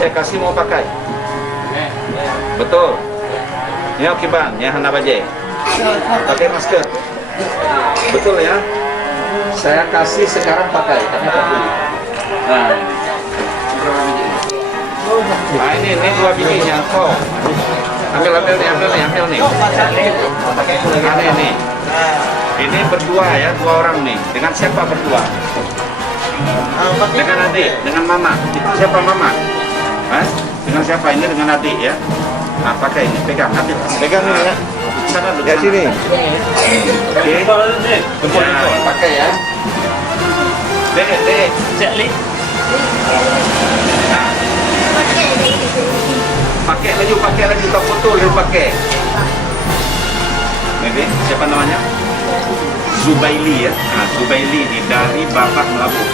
saya kasih mau pakai. Betul. Ya oke bang, ya hana baje. Pakai masker. Betul ya. Saya kasih sekarang pakai, karena tak beli. Nah, berapa biji? Nah ini 2 bijinya. Oh, ambil nih. Ada ini. Ini berdua ya, 2 orang nih. Dengan siapa berdua? Dengan adik, dengan mama. Itu siapa mama? Hah? Dengan siapa? Ini dengan adik ya. Nah, pakai ini, pegang, ambil. Pegang ini ya. Sana dulu. Ya sini. Oke. Ya, pakai ya. Dek. Cekli. Nah. Pakai lagi, tak betul dia pakai. Ini siapa namanya? Zubaili ya. Nah, Zubaili ini dari Bapak Melabu.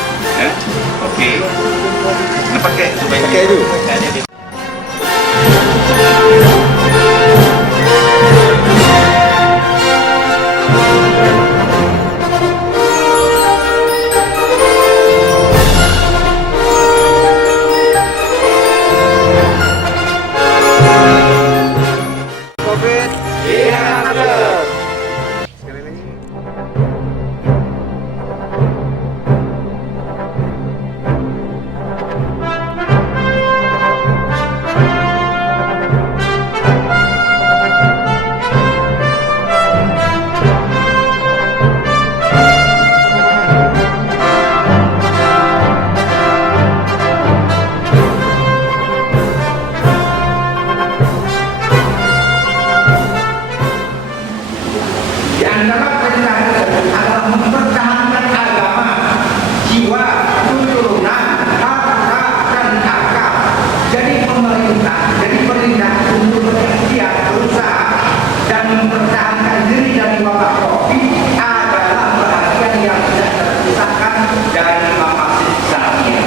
Ya. Oke. Nah, pakai Zubaili. Pakai itu. COVID. Iya, benar. Sekali lagi. Yang dalam perintah adalah mempertahankan agama, jiwa, keturunan, harta, dan akal. Jadi perintah untuk berikhtiar, berusaha, dan mempertahankan diri dari wabah COVID adalah bagian yang tidak terpisahkan dari maqasid syariah.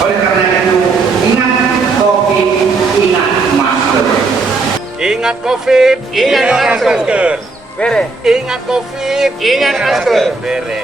Oleh karena itu, ingat COVID, ingat masker. Ingat COVID, ingat masker. Bere. Ingat COVID, ingat masker. Bere.